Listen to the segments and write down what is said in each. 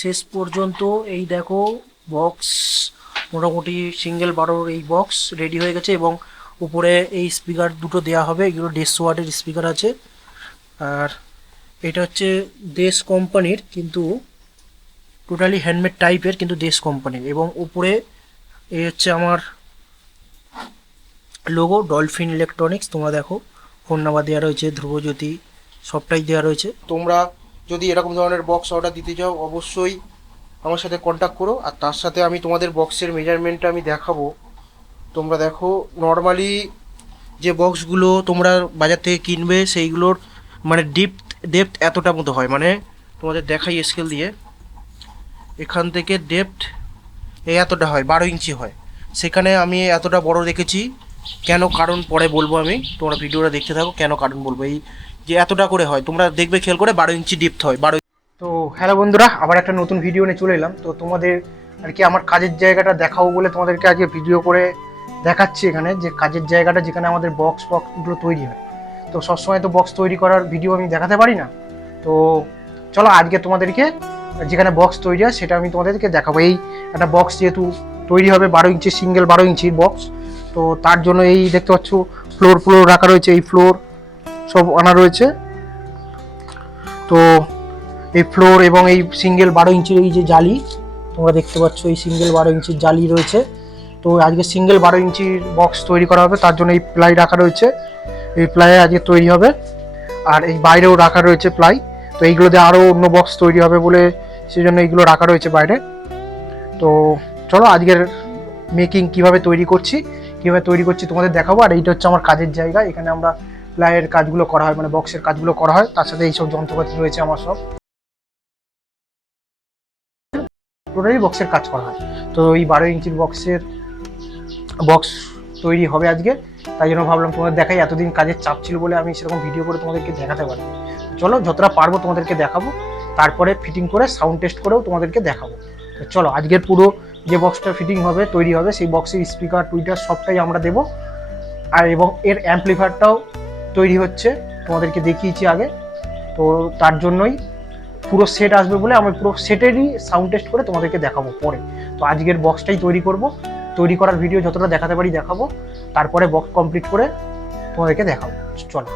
শেষ পর্যন্ত এই দেখো বক্স মোটামুটি সিঙ্গেল 12 এই বক্স রেডি হয়ে গেছে এবং উপরে এই স্পিকার দুটো দেওয়া হবে, এগুলো 150 ওয়াটের স্পিকার আছে। আর এটা হচ্ছে দেশ কোম্পানির, কিন্তু টোটালি হ্যান্ডমেড টাইপের, কিন্তু দেশ কোম্পানির। এবং উপরে এই হচ্ছে আমার লোগো ডলফিন ইলেকট্রনিক্স। তোমরা দেখো ফোন নাম্বার দেওয়া রয়েছে, ধ্রুবজ্যোতি সবটাই দেওয়া রয়েছে। তোমরা যদি এরকম ধরনের বক্স অর্ডার দিতে চাও অবশ্যই আমার সাথে কন্ট্যাক্ট করো। আর তার সাথে আমি তোমাদের বক্সের মেজারমেন্টটা আমি দেখাবো। তোমরা দেখো নর্মালি যে বক্সগুলো তোমরা বাজার থেকে কিনবে সেইগুলোর মানে ডেপথ এতটা মতো হয়, মানে তোমাদের দেখাই স্কেল দিয়ে, এখান থেকে ডেপথ এই এতটা হয়, 12 ইঞ্চি হয়। সেখানে আমি এতটা বড় রেখেছি কেন, কারণ পরে বলবো আমি, তোমরা ভিডিওটা দেখতে থাকো কেন কারণ বলবো। এই যে এতটা করে হয় তোমরা দেখবে খেয়াল করে, 12 ইঞ্চি ডেপথ হয় 12। তো হ্যালো বন্ধুরা, আবার একটা নতুন ভিডিও নিয়ে চলে এলাম। তো তোমাদের আর কি আমার কাজের জায়গাটা দেখাবো বলে তোমাদেরকে আজকে ভিডিও করে দেখাচ্ছি এখানে, যে কাজের জায়গাটা যেখানে আমাদের বক্সগুলো তৈরি হয়। তো সবসময় তো বক্স তৈরি করার ভিডিও আমি দেখাতে পারি না। তো চলো আজকে তোমাদেরকে যেখানে বক্স তৈরি হয় সেটা আমি তোমাদেরকে দেখাবো। এই একটা বক্স যেহেতু তৈরি হবে 12 ইঞ্চি, সিঙ্গেল 12 ইঞ্চির বক্স, তো তার জন্য এই দেখতে পাচ্ছ ফ্লোর রাখা রয়েছে, এই ফ্লোর সব আনা রয়েছে। তো এই ফ্লোর এবং এই সিঙ্গেল 12 ইঞ্চির এই যে জালি তোমরা দেখতে পাচ্ছ, এই সিঙ্গেল 12 ইঞ্চির জালি রয়েছে। তো আজকে সিঙ্গেল 12 ইঞ্চির বক্স তৈরি করা হবে, তার জন্য এই প্লাই রাখা রয়েছে, এই প্লাই আজকে তৈরি হবে। আর এই বাইরেও রাখা রয়েছে প্লাই। তো এইগুলো দিয়ে আরও অন্য বক্স তৈরি হবে বলে সেই জন্য এইগুলো রাখা রয়েছে বাইরে। তো চলো আজকের মেকিং কিভাবে তৈরি করছি তোমাদের দেখাবো। আর এইটা হচ্ছে আমার কাজের জায়গা, এখানে আমরা প্লাইয়ের কাজগুলো করা হয়, মানে বক্সের কাজগুলো করা হয়, তার সাথে এইসব যন্ত্রপাতি রয়েছে আমার সব, টোটালি বক্সের কাজ করা হয়। তো এই 12 ইঞ্চির বক্স তৈরি হবে আজকে, তাই জন্য ভাবলাম তোমাদের দেখাই। এতদিন কাজের চাপ ছিল বলে আমি সেরকম ভিডিও করে তোমাদেরকে দেখাতে পারি। চলো যতটা পারবো তোমাদেরকে দেখাবো, তারপরে ফিটিং করে সাউন্ড টেস্ট করেও তোমাদেরকে দেখাবো। তো চলো আজকের পুরো যে বক্সটা ফিটিং হবে তৈরি হবে, সেই বক্সের স্পিকার টুইটার সবটাই আমরা দেবো। আর এবং এর অ্যাম্পলিফায়ারটাও তৈরি হচ্ছে, তোমাদেরকে দেখিয়েছি আগে। তো তার জন্যই পুরো সেট আসবে বলে আমি পুরো সেটেরই সাউন্ড টেস্ট করে তোমাদেরকে দেখাবো পরে। তো আজকের বক্সটাই তৈরি করব, তৈরি করার ভিডিও যতটা দেখাতে পারি দেখাবো, তারপরে বক্স কমপ্লিট করে তোমাদেরকে দেখাবো। চলো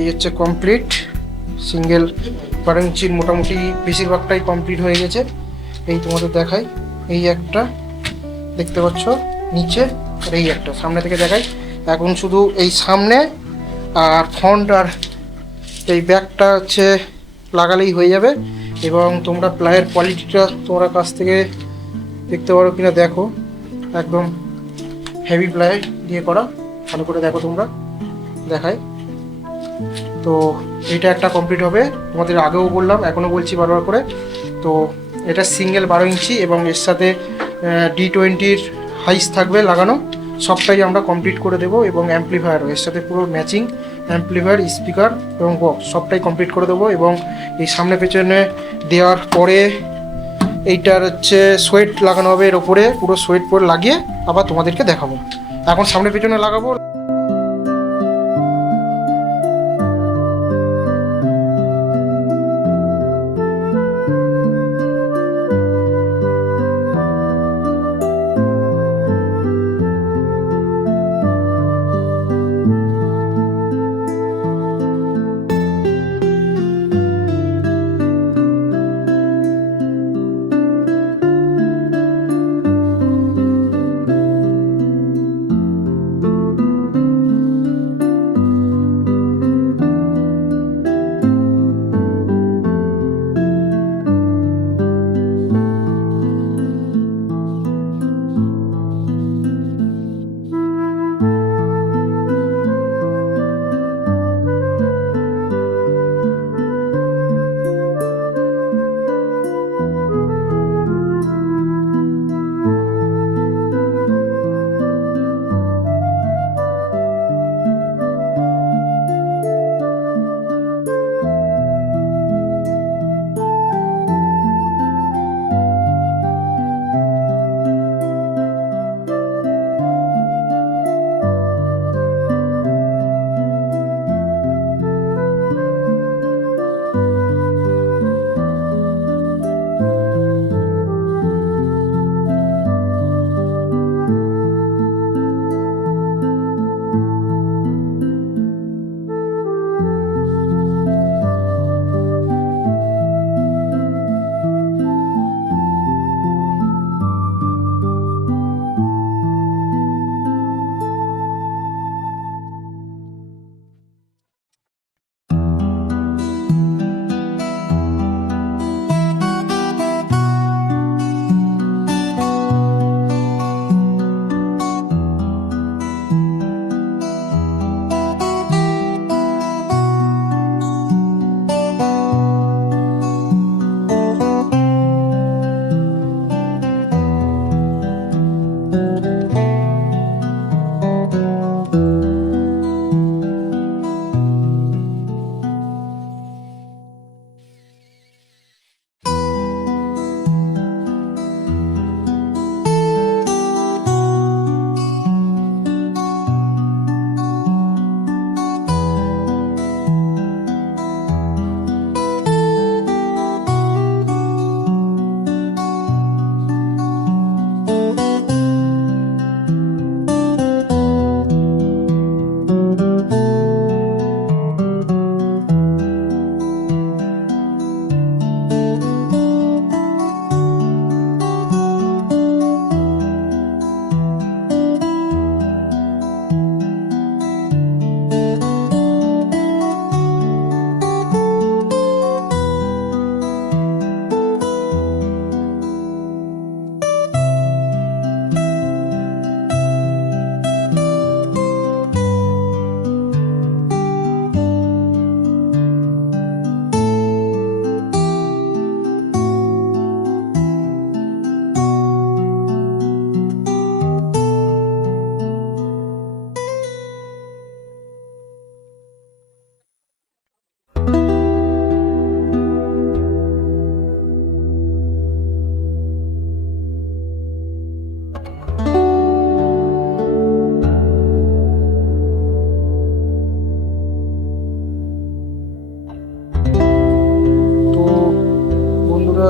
এই হচ্ছে কমপ্লিট সিঙ্গেল 12 ইঞ্চির, মোটামুটি বেশিরভাগটাই কমপ্লিট হয়ে গেছে। এই তোমাদের দেখাই, এই একটা দেখতে পাচ্ছ নিচে, আর এই একটা সামনে থেকে দেখাই। এখন শুধু এই সামনে আর ফ্রন্ট আর এই ব্যাকটা হচ্ছে লাগালেই হয়ে যাবে। এবং তোমরা প্লাইয়ের কোয়ালিটিটা তোমরা কাছ থেকে দেখতে পারো কিনা দেখো, একদম হেভি প্লাই দিয়ে করা, ভালো করে দেখো তোমরা, দেখাই। তো এইটা একটা কমপ্লিট হবে, তোমাদের আগেও বললাম এখনও বলছি বারবার করে। তো এটা সিঙ্গেল 12 ইঞ্চি এবং এর সাথে D20-র হাইস থাকবে লাগানো, সবটাই আমরা কমপ্লিট করে দেবো। এবং অ্যাম্পলিফায়ারও এর সাথে পুরো ম্যাচিং, অ্যাম্পলিফায়ার স্পিকার এবং বক্স সবটাই কমপ্লিট করে দেবো। এবং এই সামনে পেছনে দেওয়ার পরে এইটার হচ্ছে সোয়েট লাগানো হবে এর ওপরে, পুরো সোয়েট পরে লাগিয়ে আবার তোমাদেরকে দেখাবো। এখন সামনে পেছনে লাগাবো।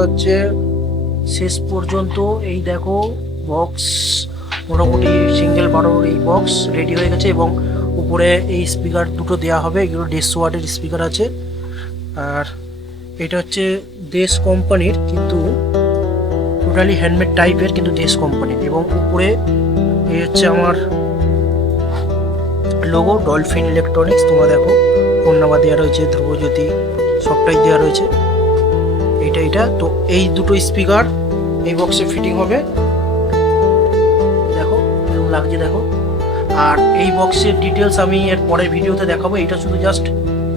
হচ্ছে শেষ পর্যন্ত এই দেখো বক্স মোটামুটি সিঙ্গেল বারোর এই বক্স রেডি হয়ে গেছে এবং উপরে এই স্পিকার দুটো দেওয়া হবে, এগুলো 150 ওয়াটের স্পিকার আছে। আর এটা হচ্ছে দেশ কোম্পানির, কিন্তু টোটালি হ্যান্ডমেড টাইপের, কিন্তু দেশ কোম্পানির। এবং উপরে এই হচ্ছে আমার লোগো ডলফিন ইলেকট্রনিক্স, তোমরা দেখো ফোন নাম্বার দেওয়া রয়েছে, ধ্রুবজ্যোতি সবটাই দেওয়া রয়েছে। এটা তো এই দুটো স্পিকার এই বক্সে ফিটিং হবে, দেখো কেমন লাগছে দেখো। আর এই বক্সের ডিটেলস আমি এর পরের ভিডিওতে দেখাবো, এটা শুধু জাস্ট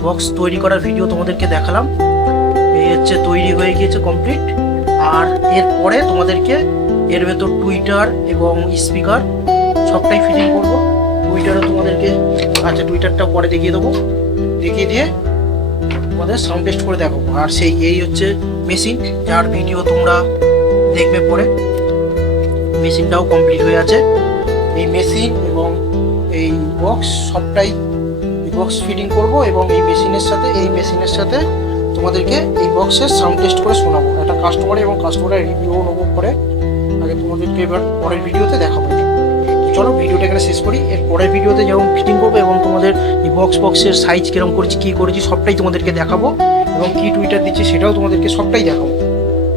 বক্স তৈরি করার ভিডিও তোমাদেরকে দেখালাম। এই হচ্ছে তৈরি হয়ে গিয়েছে কমপ্লিট। আর এরপরে তোমাদেরকে এর ভেতর টুইটার এবং স্পিকার সবটাই ফিটিং করবো। টুইটারও তোমাদেরকে, আচ্ছা টুইটারটা পরে দেখিয়ে দেবো, দেখিয়ে দিয়ে তোমাদের সাউন্ড টেস্ট করে দেখাবো। আর এই হচ্ছে মেশিন, যার ভিডিও তোমরা দেখবে পরে। মেশিনটাও কমপ্লিট হয়ে আছে। এই মেশিন এবং এই বক্স সবটাই বক্স ফিটিং করব এবং এই মেশিনের সাথে তোমাদেরকে এই বক্সের সাউন্ড টেস্ট করে শোনাবো। একটা কাস্টমারের রিভিউ নেবো পরে, আগে তোমাদেরকে এবার পরের ভিডিওতে দেখাবো। চলো ভিডিওটা এখানে শেষ করি। এর পরের ভিডিওতে যেমন ফিটিং করবো এবং তোমাদের এই বক্সের সাইজ কিরকম করেছি, কী করেছি সবটাই তোমাদেরকে দেখাবো এবং কি টুইটার দিচ্ছি সেটাও তোমাদেরকে সবটাই দেখাবো।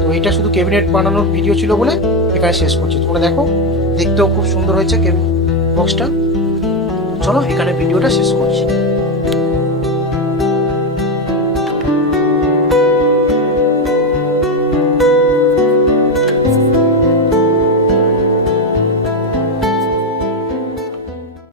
তো এটা শুধু ক্যাবিনেট বানানোর ভিডিও ছিল বলে এখানে শেষ করছি। তোমরা দেখো, দেখতেও খুব সুন্দর হয়েছে বক্সটা। চলো এখানে ভিডিওটা শেষ করছি।